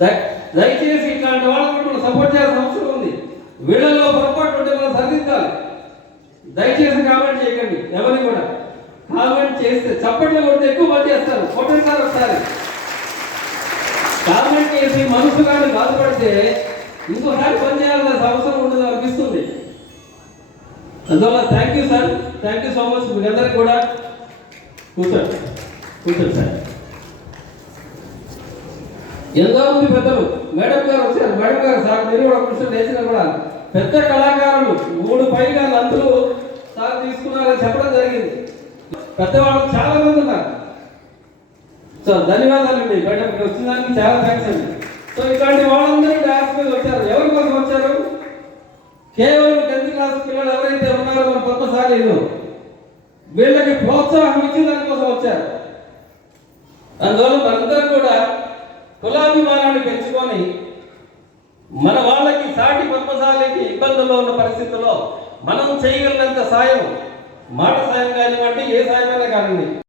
దయచేసి ఇట్లాంటి వాళ్ళకి మనం సపోర్ట్ చేయాల్సిన అవసరం ఉంది. వీళ్ళల్లో పొరపాటు ఉంటే మనం సరిదిద్దాలి. దయచేసి కామెంట్ చేయకండి. ఎవరిని కూడా కామెంట్ చేస్తే చప్పట్లు కొడితే ఎక్కువ పని చేస్తారు. కొట్టండి సార్ ఒకసారి. కామెంట్ చేసి మనసు కానీ బాధపడితే ఇంకోసారి పని చేయాలన్న అవసరం ఉండదు అనిపిస్తుంది. అందువల్ల thank you sir, thank you so much. మీకు అందరికి కూడా కూర్చోండి సార్. ఎంతో మంది పెద్దలు మేడం గారు వచ్చారు. మేడం గారు సార్ మీరు కూడా కూర్చొని లేచినా కూడా పెద్ద కళాకారులు 3 పైగా లంతులు సార్ తీసుకున్నారని చెప్పడం జరిగింది. పెద్దవాళ్ళు చాలా మంది ఉన్నారు. సో ధన్యవాదాలండి మేడం వచ్చిందానికి చాలా థ్యాంక్స్ అండి. సో ఇట్లాంటి వాళ్ళందరూ డాన్స్ మీద వచ్చారు. ఎవరి కోసం వచ్చారు? కేవలం 10th క్లాస్ పిల్లలు ఎవరైతే ఉన్నారో మన పద్మశాలీలు వీళ్ళకి ప్రోత్సాహం ఇచ్చిన దానికోసం వచ్చారు. అందువల్ల మనందరం కూడా కులాభిమానాన్ని పెంచుకొని మన వాళ్ళకి సాటి పద్మశాలికి ఇబ్బందుల్లో ఉన్న పరిస్థితుల్లో మనం చేయగలిగినంత సాయం, మాట సాయం కానివ్వండి, ఏ సాయమైనా కానివ్వండి